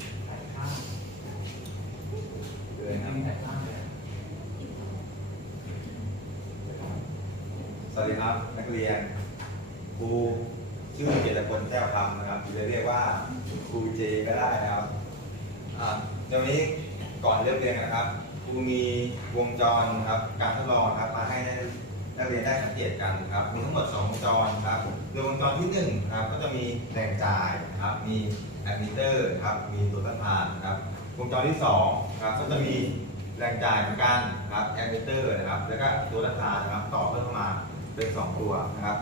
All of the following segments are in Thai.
สวัสดีครับ นักเรียนครูชื่อเจตพลแก้วคำนะครับจะเรียกว่าครูเจก็ได้นะครับเดี๋ยวนี้ก่อนเริ่มเรียนนะครับครูมีวงจรครับการทดลองครับมาให้ นักเรียนได้สังเกตกันครับ มีทั้งหมด2วงจรครับโดยวงจรที่1ครับก็จะมีแรงจ่ายครับ มีแอมมิเตอร์ครับ มีตัวต้านทานครับ วงจรที่2ครับก็จะมีแรงจ่ายเหมือนกันครับแอมมิเตอร์นะครับ แล้วก็ตัวต้านทานนะครับต่อเพิ่มเข้ามาเป็น 2 ตัวนะครับ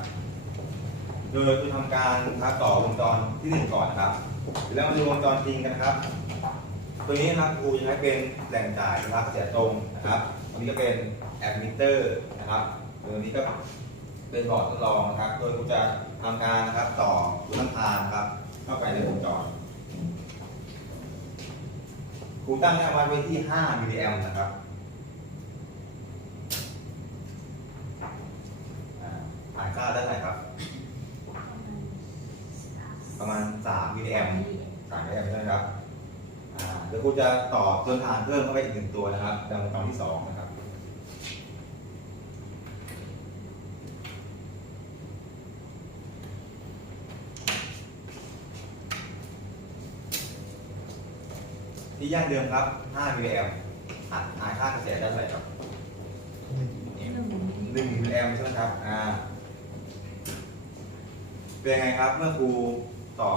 โดยคือทำการครับต่อวงจรที่หนึ่งก่อนครับ แล้วมาดูวงจรจริงกันครับ ตัวนี้นะครับครูจะใช้เป็นแหล่งจ่ายนะครับเสียตรงนะครับตัวนี้ก็เป็นแอมมิเตอร์นะครับ ตัวนี้ก็เป็นบอร์ดทดลองนะครับ โดยครูจะทำการนะครับต่อตัวน้ำทานครับ เข้าไปในวงจรครูตั้งแนววัดไว้ที่ 5มิลลิแอมป์นะครับอ่าอ่านค่าได้ไหมครับ ประมาณ 3มิลลิแอมป์3มิลลิแอมป์ใช่ไหมครับเดี๋ยวครูจะต่อต้นทานเพิ่มเข้าไปอีกหนึ่งตัวนะครับดังวงจรที่สองนะครับ ที่ย่านเดิมครับ 5 มิลลิแอมป์อ่านอ่าค่ากระแสได้เท่าไหร่ครับหนึ่งมิลลิแอมใช่ไหมครับ อ่า เป็นไงครับ เมื่อครูต่อ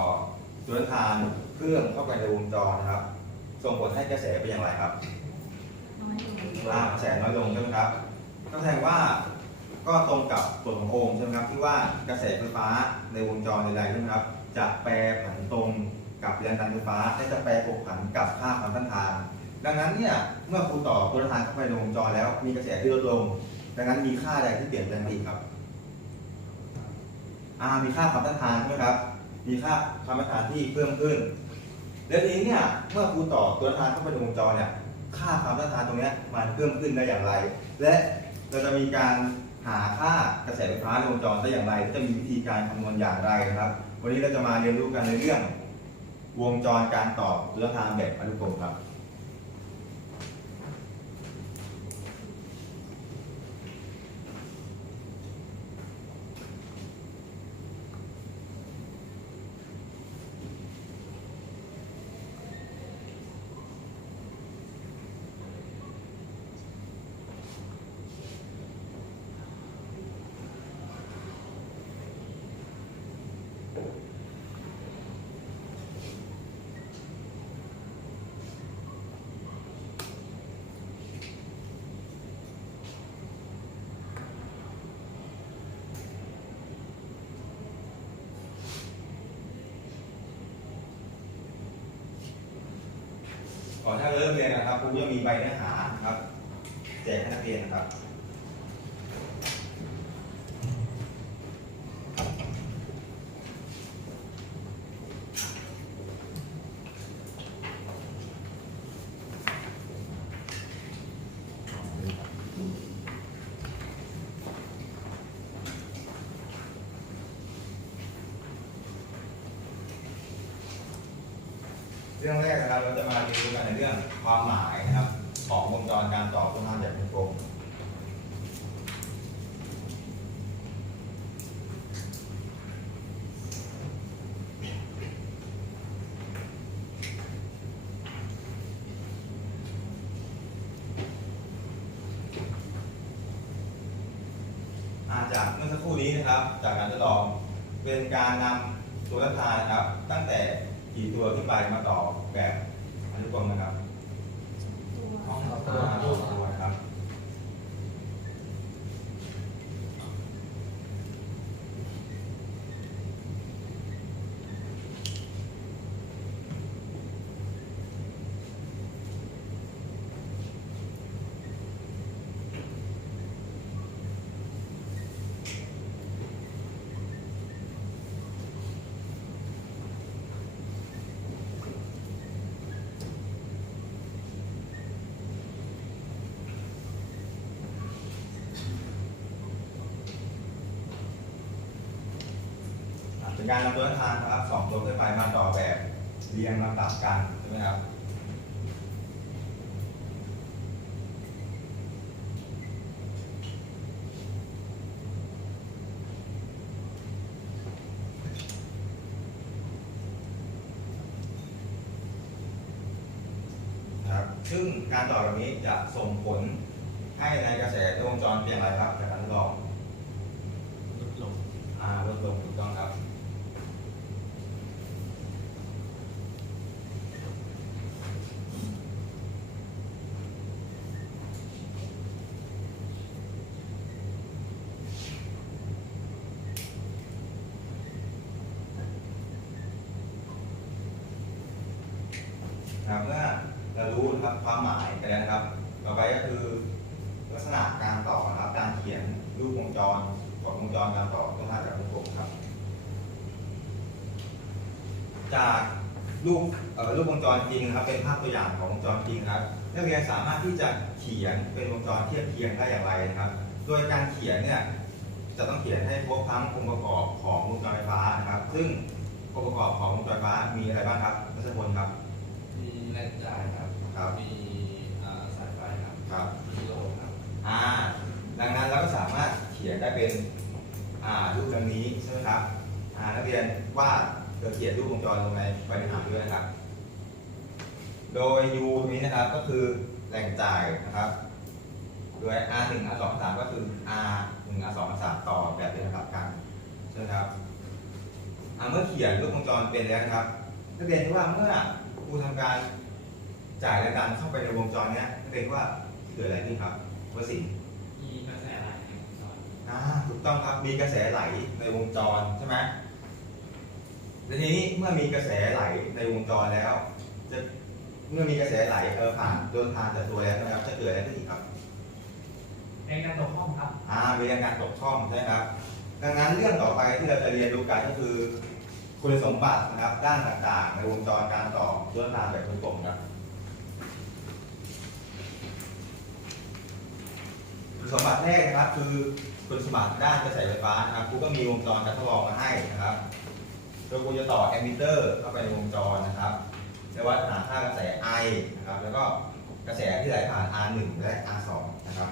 ตัวทานเครื่องเข้าไปในวงจรนะครับ ส่งผลให้กระแสเป็นอย่างไรครับอ่ากระแสน้อยลงใช่ไหมครับ ก็แสดงว่าก็ตรงกับกฎของโอห์มใช่ไหมครับที่ว่ากระแสไฟฟ้าในวงจรใดๆใช่ไหมครับ จะแปรผันตรง กับแรงดันไฟฟ้าและจะแปรผกผันกับค่าความต้านทาน ดังนั้นเนี่ยเมื่อครูต่อตัวทานเข้าไปในวงจรแล้ว มีกระแสที่ลดลง ดังนั้นมีค่าใดที่เปลี่ยนแปลงไปอีกครับอ่ามีค่าความต้านทานใช่ไหมครับ มีค่าความต้านทานที่เพิ่มขึ้น แล้วทีนี้เนี่ยเมื่อครูต่อตัวทานเข้าไปในวงจรเนี่ยค่าความต้านทานตรงเนี้ยมันเพิ่มขึ้นได้อย่างไร และเราจะมีการหาค่ากระแสไฟฟ้าในวงจรได้อย่างไร จะมีวิธีการคำนวณอย่างไรนะครับ วันนี้เราจะมาเรียนรู้กันในเรื่อง วงจรการต่อตัวต้านทางแบบอนุกรมครับ ก่อนที่จะเริ่มเรียนนะครับครูจะมีใบเนื้อหาครับแจกให้นักเรียนนะครับ เรื่องแรกนะครับเราจะมาเรียนรู้กันในเรื่องความหมายนะครับ ของวงจรการต่อต้นทานแบบวงกลมอาจากเมื่อสักครู่นี้นะครับ จากการทดลองเป็นการนำตัวต้านทานนะครับ ตั้งแต่กี่ตัวขึ้นไปมาต่อแบบอนุกรมนะครับ ห้อง อ่า ตัว ตัวครับ อ่าเป็น การนำตัวทานนะครับสองตัวขึ้นไปมาต่อแบบเรียงลำดับกันใช่ไหมครับนะครับซึ่งการต่อแบบนี้จะส่งผลให้ในกระแสในวงจรเป็นอย่างไรครับจากการทดลองลดลงอ่าลดลงถูกต้องครับ นะครับเมื่อเรารู้นะ ครับความหมายไปแล้วนะครับ ต่อไปก็คือ ลักษณะการต่อนะครับ การเขียนรูปวงจรของวงจรการต่อต้องมาจากวงกลมครับ จากรูปรูปวงจรจริงนะครับ เป็นภาพตัวอย่างของวงจรจริงนะครับนักเรียนสามารถที่จะเขียนเป็นวงจรเทียบเคียงได้อย่างไรนะครับ โดยการเขียนเนี่ยจะต้องเขียนให้ครบทั้งองค์ประกอบของวงจรไฟฟ้านะครับ ซึ่งองค์ประกอบของวงจรไฟฟ้ามีอะไรบ้างครับรัชพลครับ มีแรงจ่ายครับ ครับมีอ่าสายไฟครับครับ มีโลครับอ่า ดังนั้นเราก็สามารถเขียนได้เป็น อ่า รูปดังนี้ใช่ไหมครับ อ่า นักเรียนวาดเดี๋ยวเขียนรูปวงจรลงในใบหน้าด้วยนะครับ โดย U ตรงนี้นะครับก็คือแหล่งจ่ายนะครับ โดย R 1 R 2 R 3ก็คือ R 1 R 2 R 3ต่อแบบเป็นระดับกันใช่ไหมครับอ่าเมื่อเขียนรูปวงจรเป็นแล้วนะครับนักเรียนว่าเมื่อครูทำการ จ่ายแรงดันเข้าไปในวงจรเนี้ยนักเรียนว่าเกิดอะไรขึ้นครับวสินทร์มีกระแสไหลในวงจรอ่าถูกต้องครับมีกระแสไหลในวงจรใช่ไหมแล้วทีนี้เมื่อมีกระแสไหลในวงจรแล้ว จะเมื่อมีกระแสไหลเออผ่านโดนผ่านจากตัวแล้วนะครับ จะเกิดอะไรขึ้นอีกครับแรงดันตกห้องครับอ่ามีแรงงานตกช่องใช่ไหมครับ ดังนั้นเรื่องต่อไปที่เราจะเรียนรู้กันก็คือคุณสมบัตินะครับด้านต่างๆ ในวงจรการต่อด้วยตามแบบวงกลมครับ คุณสมบัติแรกนะครับ คือคุณสมบัติด้านกระแสไฟฟ้านะครับครูก็มีวงจรการทดลองมาให้นะครับโดยครูจะต่อแอมมิเตอร์เข้าไปในวงจรนะครับจะวัดหาค่ากระแส I นะครับแล้วก็กระแสที่ไหลผ่าน R1 และ R2 นะครับ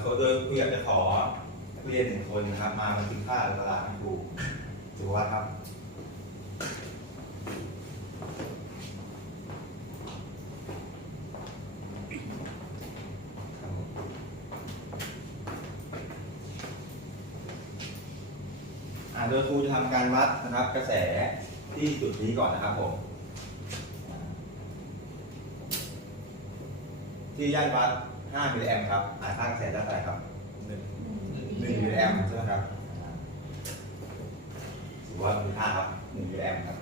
เอ่อโดยครูอยากจะขอนักเรียนหนึ่งคนนะครับ มาบันทึกค่าตลาดให้ครูสุวัสครับโดยครูจะทำการวัดนะครับกระแสที่จุดนี้ก่อนนะครับผมที่ย่านวัด ได้เท่าไหร่ครับหนึ่ง1มิลลิแอมป์ใช่ไหมครับอ่าถือว่ามีค่าครับ1มิลลิแอมป์ครับ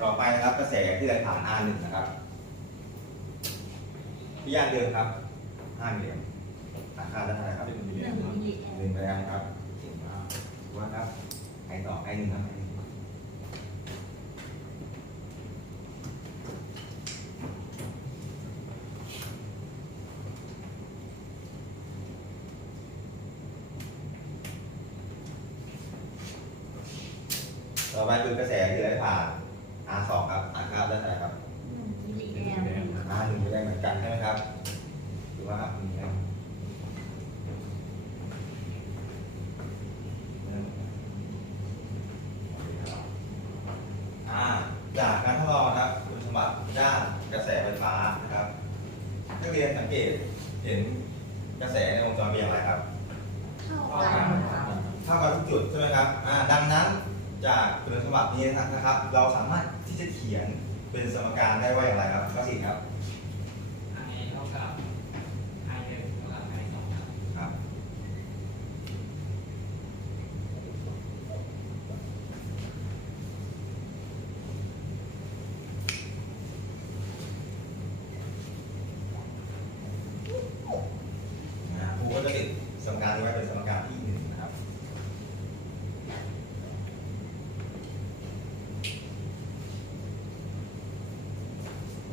ต่อไปนะครับกระแสที่ไหลผ่าน R1 นะครับที่ย่านเดิมครับ5มิลลิแอมป์อ่าค่าได้เท่าไหร่ครับหนึ่งมิลลิหแอนึ่มงป์มิลลิแอมหนึ่งไปแล้วครับเก่งมากว่าครับไอต่อไอหนึ่งครับ ไอหนึ่งต่อไปคือกระแสที่ไหลผ่าน R2 ครับ R ค่าได้เท่าไหร่ครับหนึ่งมิลลิแอม R หนึ่งไปได้เหมือนกันใช่ไหมครับหรือว่าครับหนึ่งแล้วอ่า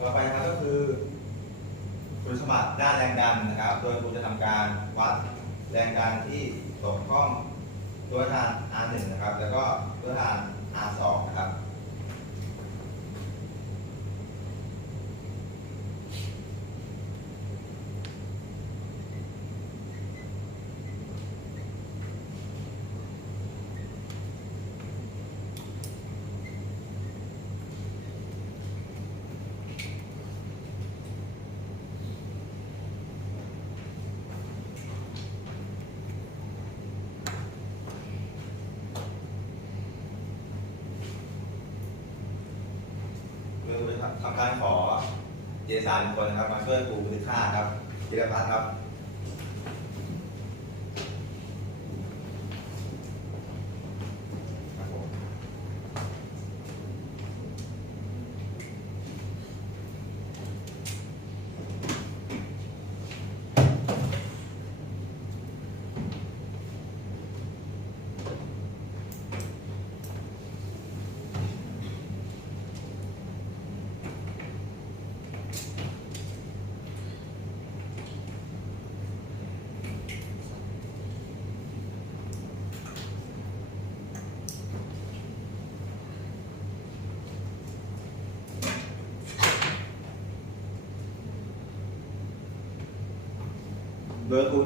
ต่อไปนะครับก็คือคุณสมบัติด้านแรงดันนะครับ โดยครูจะทำการวัดแรงดันที่ตกกล้องตัวทาน R1 นะครับ แล้วก็ตัวทาน R2 นะครับ ทำการขอเจสามคนนะครับ มาช่วยปูพื้นท่าครับจิรพัฒน์ครับ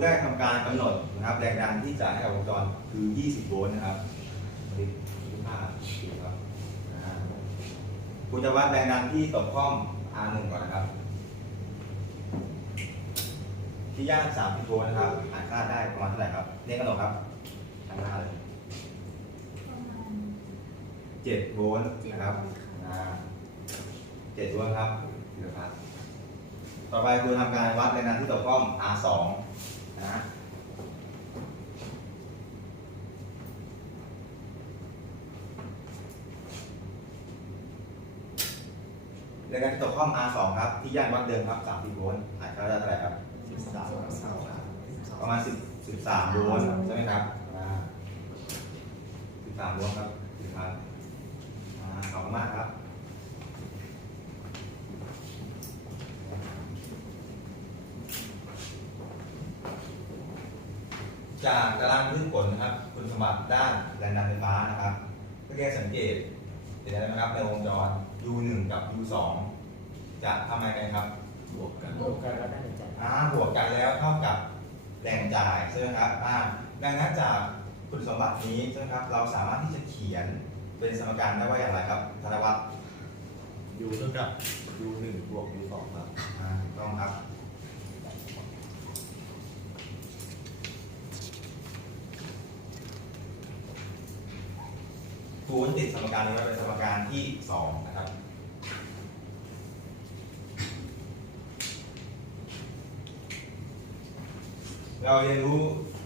ได้ทำการกำหนดนะครับแรงดันที่จะให้กับวงจรคือ 20 โวลต์นะครับนี่ดูภาพครับครูจะวัดแรงดันที่ตกข้อม R1 ก่อนนะครับ ที่ย่าง30โวลต์นะครับหาค่าได้ประมาณเท่าไหร่ครับเนี่ยกำหนดครับทางหน้าเลยประมาณ7โวลต์นะครับ7โวลต์ครับธีรพัฒน์ต่อไปคือทำการวัดแรงดันที่ตกข้อม R2 นะแรงดันที่ตกข้อม R2 ครับ ที่ย่านวัดเดิมครับ30โวลต์หาค่าได้เท่าไหร่ครับประมาณ10 13โวลต์ใช่ไหมครับอ่า13โวลต์ครับธีรพัฒน์อ่าขอบคุณมากครับ จากตารางพื้นผลนะครับ คุณสมบัติด้านแรงดันไฟฟ้านะครับนักเรียนสังเกตเห็นอะไรไหมครับในวงจร U1 กับ U2 จะทำอะไรกันครับบวกกันบวกกันแล้วได้จัดอ่าบวกกันแล้วเท่ากับแรงจ่ายใช่ไหมครับอ่าดังนั้นจากคุณสมบัตินี้ใช่ไหมครับ เราสามารถที่จะเขียนเป็นสมการได้ว่าอย่างไรครับธนวัฒน์ยูเท่ากับยูหนึ่งบวกยูสองครับอ่าถูกต้องครับ คูณติดสมการนี้ไว้เป็นสมการที่สองนะครับเราเรียนรู้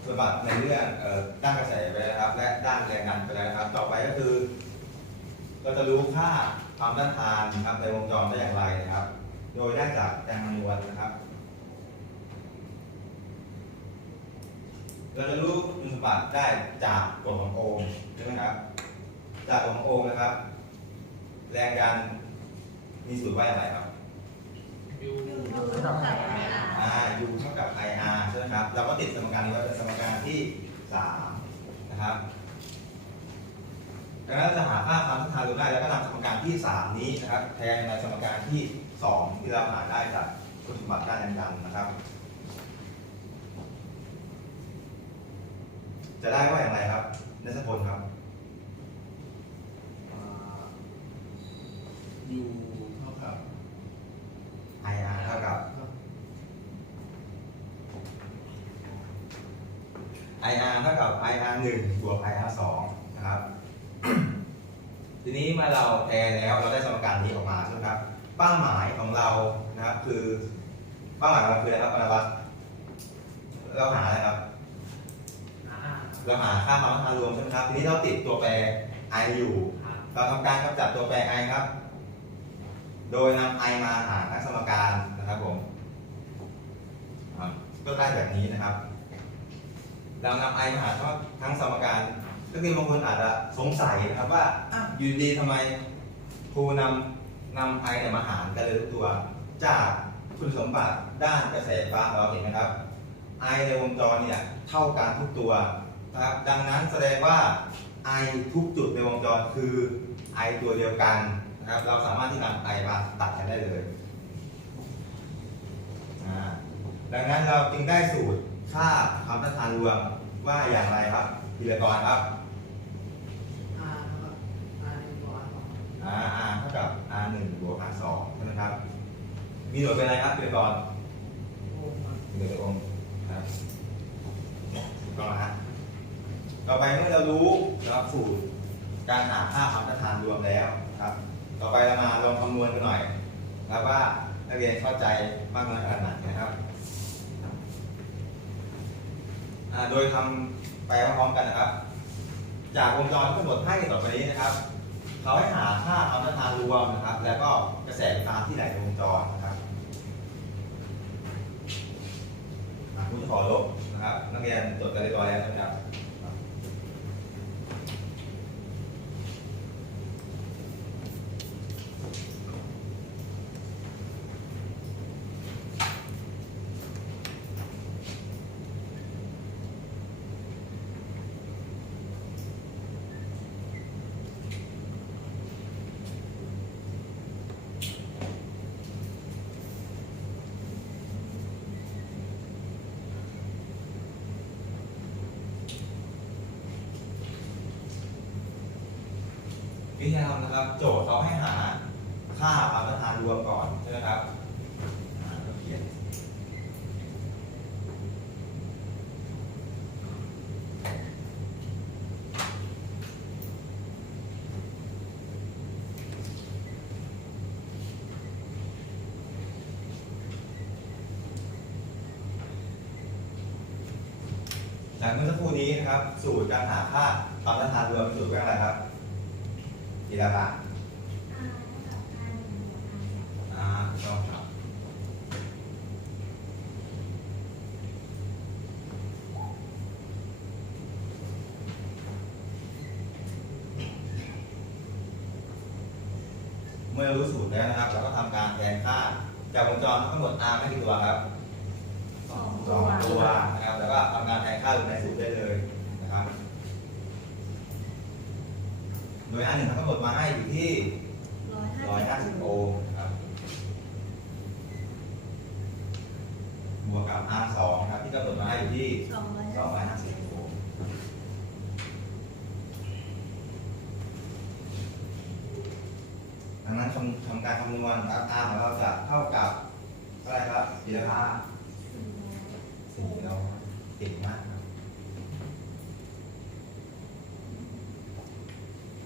สมบัติในเรื่องออด้านกระแสไปแล้วครับ และด้านแรงดันไปแล้วนะครับ ต่อไปก็คือ เราจะรู้ค่าความต้านทานนะครับในวงจรได้อย่างไรนะครับ โดยได้จากแรงคำนวณนะครับ เราจะรู้คุณสมบัติได้จากกฎของโอห์มใช่ไหมครับ จากกฎของโอห์มนะครับ แรงดันมีสูตรว่าอย่างไรครับยูดูเท่ากับไออาร์อ่า U เท่ากับ IR ใช่ไหมครับเราก็ติดสมการนี้ไว้เป็นสมการที่3นะครับดังนั้นเราจะหาค่าความต้านทานรู้ได้แล้วก็นำสมการที่ 3 นี้นะครับ แทนในสมการที่ 2 ที่เราหาได้จากคุณสมบัติด้านแรงดันนะครับ จะได้ว่าอย่างไรครับนัสพลครับ ยูเท่ากับ IR เท่ากับ IR เท่ากับ IR 1บวก IR 2นะครับ ทีนี้เมื่อเราแทนแล้วเราได้สมการนี้ออกมาใช่ไหมครับ เป้าหมายของเรานะครับคือเป้าหมายของเราคืออะไรครับปนวัตเราหาอะไรครับอ่าเราหาค่าความต้านทานรวมใช่ไหมครับ ทีนี้เราติดตัวแปร I อยู่ครับเราทำการกำจัดตัวแปร i ครับ โดยนำ i มาหารทั้งสมการนะครับผมอ่าก็ได้แบบนี้นะครับ เรานำ i มาหารทั้งสมการนักเรียนบางคนอาจจะสงสัยนะครับว่าอ้าวอยู่ดีทำไมครูนำนำ i เนี่ยมาหารกันเลยทุกตัว จากคุณสมบัติด้านกระแสไฟฟ้าของเราเห็นไหมครับ I ในวงจรเนี่ยเท่ากันทุกตัวนะครับดังนั้นแสดงว่า I ทุกจุดในวงจรคือ I ตัวเดียวกัน นะครับ เราสามารถที่นำ I มาตัดกันได้เลยอ่าดังนั้นเราจึงได้สูตรค่าความต้านทานรวมว่าอย่างไรครับพิรกรครับอ่าครับอ่าหนึ่งร้อยสอง R R เท่ากับ R 1บวก R 2ใช่ไหมครับ มีหน่วยเป็นอะไรครับพิรกรโอ้ครับหนึ่งองค์นะครับถูกต้องนะฮะต่อไปเมื่อเรารู้นะครับสูตรการหาค่าความต้านทานรวมแล้วนะครับ ต่อไปเรามาลองคำนวณกันหน่อยนะว่านักเรียนเข้าใจมากน้อยขนาดไหนนะครับ โดยทำไปพร้อมๆกันนะครับ จากวงจรที่กำหนดให้ต่อไปนี้นะครับเขาให้หาค่าความต้านทานรวมนะครับ แล้วก็กระแสไฟฟ้าที่ไหลในวงจรนะครับคุณจะขอลบนะครับ นักเรียนจดกันเรียบร้อยแล้วใช่ไหมครับ ครับโจทย์เขาให้หาค่าความต้านทานรวมก่อนใช่ไหมครับเขียนจากเมื่อสักครู่นี้นะครับ สูตรการหาค่าความต้านทานรวมสูตรเป็นอะไรครับ ทีละบาทอ่าถูกต้องครับ เมื่อรู้สูตรแล้วนะครับ เราก็ทำการแทนค่า จากวงจรทั้งหมด R ไม่กี่ตัวครับ สอง ส ตั อง ว ตัวนะครับ แล้วก็ทำการแทนค่าลงในสูตรได้เลยนะครับ โดย R หนึ่งเขากำหนดมาให้อยู่ที่ ร้อยห้า 150สิบโอห์ครับ บวกกับ R2 ครับ ที่กำหนดมาให้อยู่ที่ สองร้อยห้าสิบ250 โอห์ดังนั้นทำทำการคำนวณครับ R ของเราจะเท่ากับเท่าไหรครับพีละค่าสี่เราเก่งมากครับ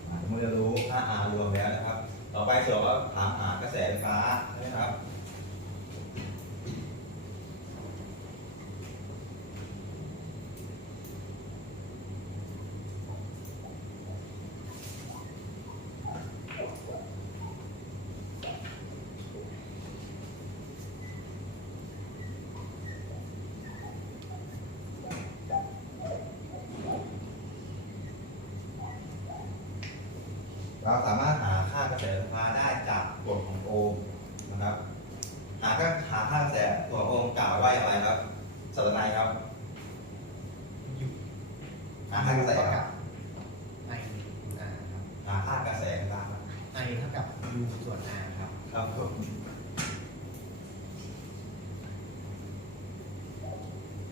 อ่าเมื่อเรารู้ค่า R รวมแล้วนะครับ ต่อไปโจทย์ก็ถามหากระแสไฟฟ้าใช่ไหมครับ เราสามารถหาค่ากระแสไฟฟ้าได้จากกฎของโอห์มนะครับ หาค่าหาค่ากระแสตัวโอห์มกล่าวว่าอย่างไรครับสัตนายครับ หาค่ากระแสครับ ไอคูณอาครับ หาค่ากระแสไฟฟ้าครับ ไอเท่ากับยูส่วนอาครับ ครับผม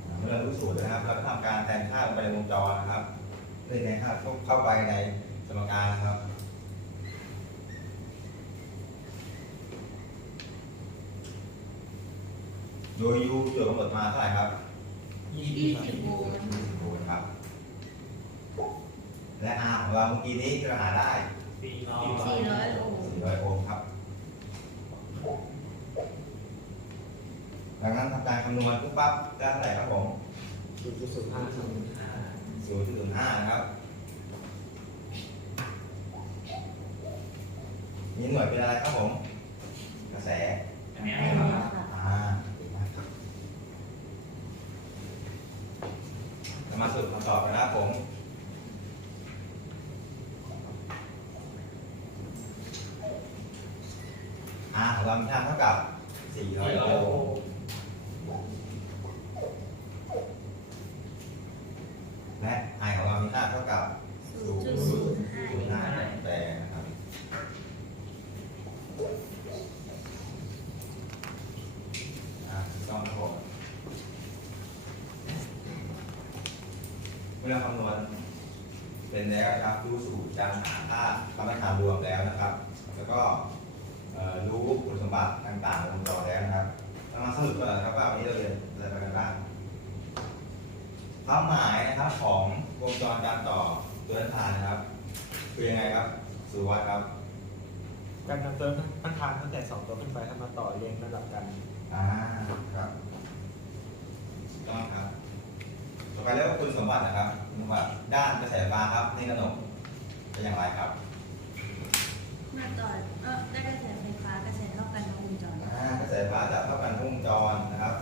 อ่าเมื่อเรารู้สูตรแล้วนะครับเราก็ทำการแทนค่าลงไปในวงจรนะครับเพื่อแทนค่าเข้าไปในสมการนะครับ โดย u โจทย์กำหนดมาเท่าไหร่ครับยี่สิบโวลต์20โวลต์ครับ และ R ของเราเมื่อกี้นี้ที่เราหาได้สี่ร้อยสี่ร้อยโล400โอห์มครับ ดังนั้นทำการคำนวณปุ๊บปั๊บได้เท่าไหร่ครับผมศูนย์จุดศูนย์ห้าครับ0.05นะครับ มีหน่วยเป็นอะไรครับผม กระแส อันนี้ แม่ อะไรครับ ค่ะ อ่าเก่งมากครับจะมาสรุปคำตอบกันนะครับผม R ของเรามีค่าเท่ากับ 400 โอห์ม มื่อเราคำนวณเป็นแล้วนะครับรู้สูตรการหาค่าคำนวณรวมแล้วนะครับ แล้วก็เอ่อรู้คุณสมบัติต่างๆของวงจรแล้วนะครับเรามาสรุปกันนะครับว่าวันนี้เราเรียนอะไรไปกันบ้างความหมายนะครับของวงจรการต่อตัวทานนะครับ คือยังไงครับสุวัสดิ์ครับ การนำตัวพันทางตั้งแต่สองตัวขึ้นไปทำมาต่อเรียงระดับกันอ่าครับถูกต้องครับต่อ ไปเรื่องคุณสมบัตินะครับคุณสมบัติด้านกระแสไฟฟ้าครับนี่กระหนกเป็นอย่างไรครับเมื่อต่อเออได้กระแสไฟฟ้ากระแสเท่ากันทั้งวงจรอ่ากระแสไฟฟ้าจะเท่ากันทุกวงจรนะครับ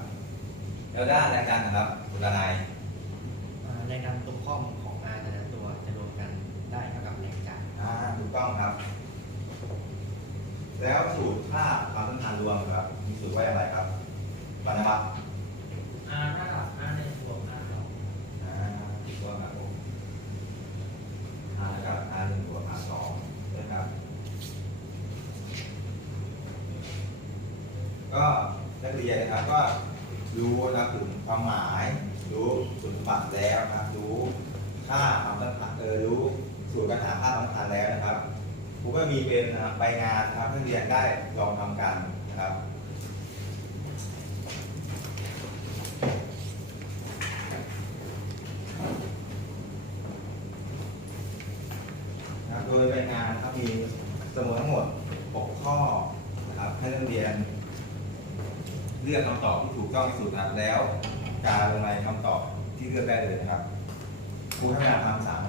แล้วด้านแรงดันนะครับคุณทนายอ่าแรงดันตรงข้อมของ R แต่ละตัวจะรวมกันได้เท่ากับแรงจ่ายอ่าถูกต้องครับ แล้วสูตรค่าความต้านทานรวมครับมีสูตรว่าอย่างไรครับปานวัต R เท่ากับ R หนึ่งบวก R สอง อ่าถูกต้องครับผมอากับอาหนึ่งบวกอาสองนะครับ ก็นักเรียนนะครับก็ รู้นะถึงความหมาย รู้คุณสมบัติแล้วนะครับรู้ค่าความต้านทานเออรู้สูตรการหาค่าความต้านทานแล้วนะครับครูก็มีเป็นใบงานนะครับให้นักเรียนได้ลองทำกันนะครับ นะครับโดยรายงานนะครับมีสมุดทั้งหมด 6 ข้อนะครับให้นักเรียน เลื อกคำตอบที่ถูกต้องที่สุดนะแล้ว การลงในคำตอบที่เลือกได้เลยนะครับครูให้เวลาทำสาม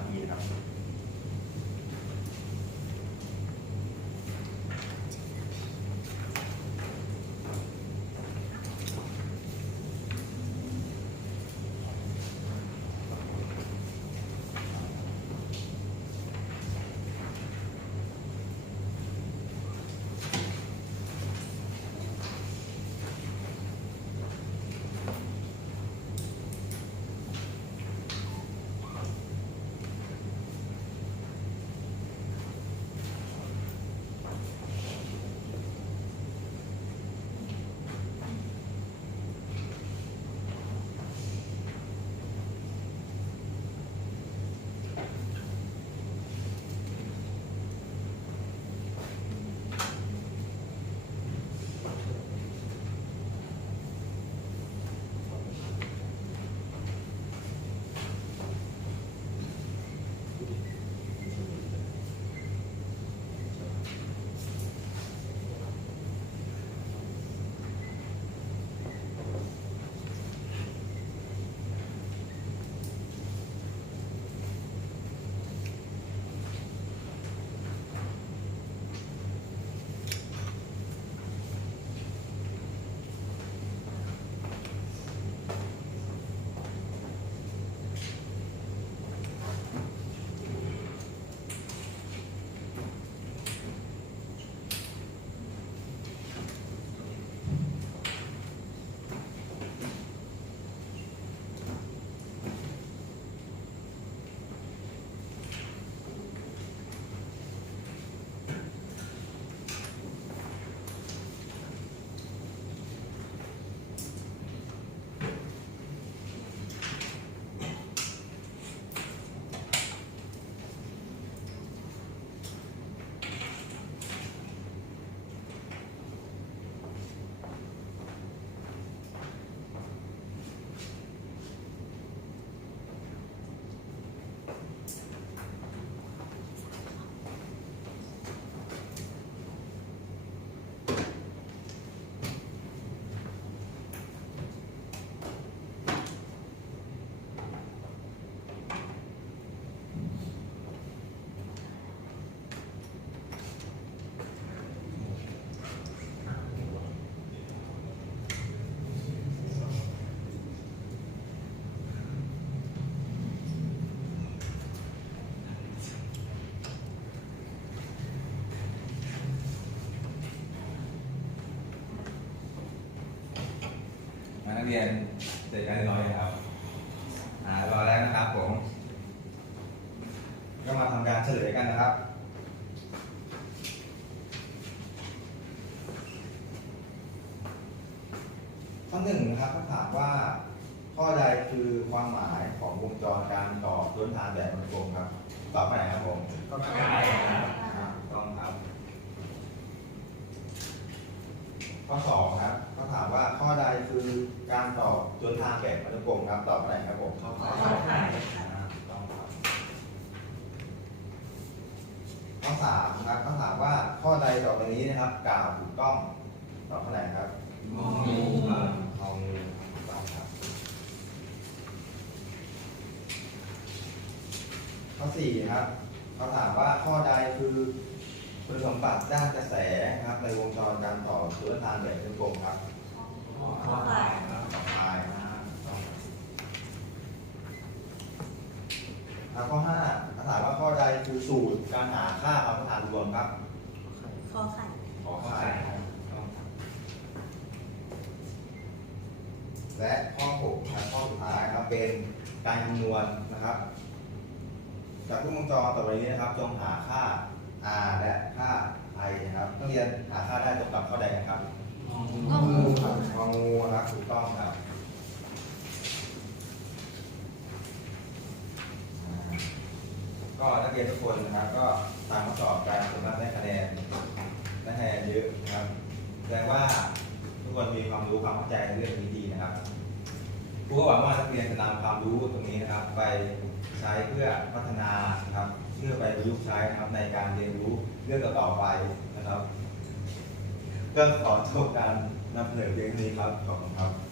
เรียนเสร็จการศึกษายแล้วครับ อ่ารอแล้วนะครับผม ก็มาทำการเฉลยกันนะครับ ข้อหนึ่งนะครับเขาถามว่า ข้อใดคือความหมายของวงจรการต่อต้นทานแบบวงกลมครับ ตอบข้อไหนครับผม ก็ไม่ อ่าต้องครับ ข้อสองครับเขาถามว่าข้อใดคือการต่อจนทางแบบวงกลมครับตอบข้อไหนครับผมเข้าขใจอไข่อ่าต้องครับข้อสามครับเขาถามว่าข้อใดต่อไปนี้นะครับ กล่าวถูกต้องตอบข้อไหนครับงองูอ่าเอางูถูกต้องครับข้อสี่ครับเขาถามว่าข้อใดคือ คุณสมบัติด้านกระแสนะครับในวงจรการต่อเชื้อทานแบบเป็นกลมครับขอไข่ต่อไปนะครับต้องครับแล้วข้อห้าเขาถามว่าข้อใดคือสูตรการหาค่าความต้านทานรวมครับขอไข่ขอไข่ครับต้องครับและข้อหกครับข้อสุดท้ายครับเป็นการคำนวณนะครับ จากผู้วงจรต่อไปนี้นะครับจงหาค่า r และค่า i นะครับนักเรียนหาค่าได้ตรงกับข้อใดนะครับก็งูครับงองูนะครับถูกต้องครับอ่าก็นักเรียนทุกคนนะครับ ก็ตามข้อสอบการสามารถได้คะแนนได้คะแนนเยอะนะครับแสดงว่าทุกคนมีความรู้ความเข้าใจในเรื่องนี้ดีนะครับครูก็หวังว่านักเรียนจะนำความรู้ตรงนี้นะครับ ไปใช้เพื่อพัฒนานะครับ เพื่อไปประยุกต์ใช้นะครับในการเรียนรู้เรื่องต่อไปนะครับ ก็ขอจบการนำเสนอเพียงนี้ครับ ขอบคุณครับ